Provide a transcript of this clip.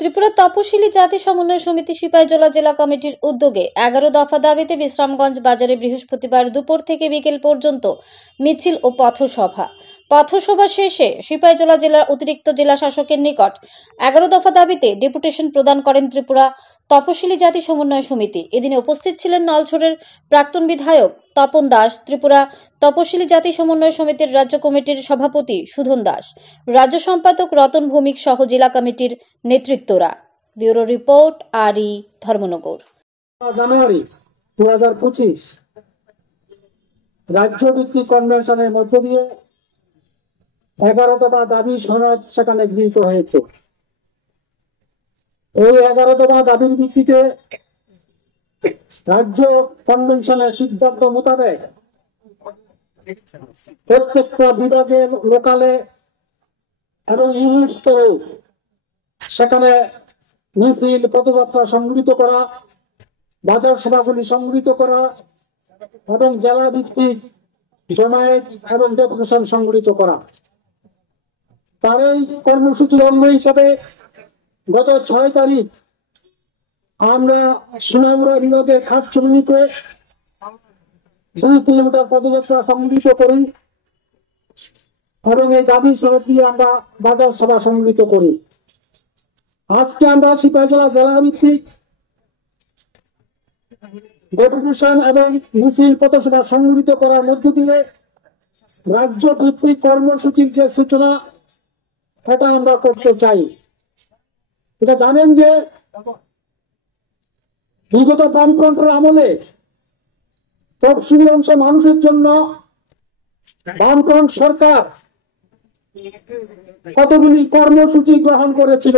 ত্রিপুরা তপশিলি জাতি সমন্বয় সমিতি সিপাহীজলা জেলা কমিটির উদ্যোগে 11 দফা দাবিতে বিশ্রামগঞ্জ বাজারে বৃহস্পতিবার দুপুর থেকে বিকেল পর্যন্ত মিছিল ও পথসভা শেষে সিপাহীজলা জেলার অতিরিক্ত জেলা শাসকের নিকট 11 দফা দাবিতে ডেপুটেশন প্রদান করেন ত্রিপুরা তপশিলি জাতি সমন্বয় সমিতি। এদিনে উপস্থিত ছিলেন নলছড়ের প্রাক্তন বিধায়ক তপন দাস, ত্রিপুরা তপশিলি জাতি সমন্বয় সমিতির রাজ্য কমিটির সভাপতি সুধন দাস, রাজ্য সম্পাদক রতন ভৌমিক সহ জেলা কমিটির নেতৃত্বরা। ব্যুরো রিপোর্ট, আরই, ধর্মনগর। জানুয়ারি 2025 রাজ্যভিত্তিক কনভেনশনের মধ্য দিয়ে 11 দফা দাবি সনদ সেখানে গৃহীত হয়েছে। এই 11 দফা দাবির ভিত্তিতে রাজ্য কনভেনশনের সিদ্ধান্ত মোতাবেক প্রত্যেকটা বিভাগের লোকালে এবং ইউনিট স্তরেও সেখানে মিছিল, পদযাত্রা সংগঠিত করা, বাজার সভাগুলি সংগঠিত করা এবং জেলা ভিত্তিক জমায়েত এবং ডেপুটেশন সংগঠিত করা। তার এই কর্মসূচির অঙ্গ হিসাবে গত 6 তারিখ আমরা সুনামুড়া বিভাগের খাসছড়িতে 2 কিলোমিটার পদযাত্রা সংগঠিত করি এবং এই দাবি সনদ দিয়ে আমরা বাজার সভা সংগঠিত করি। আজকে আমরা সিপাহীজলা জেলা ভিত্তিক ডেপুটেশন এবং মিছিল পথসভা সংগঠিত করার মধ্য দিয়ে রাজ্য ভিত্তিক কর্মসূচির যে সূচনা এটা আমরা করতে চাই। এটা জানেন যে বিগত বামফ্রন্টের আমলে তফসিলি অংশ মানুষের জন্য বামফ্রন্ট সরকার কতগুলি কর্মসূচি গ্রহণ করেছিল।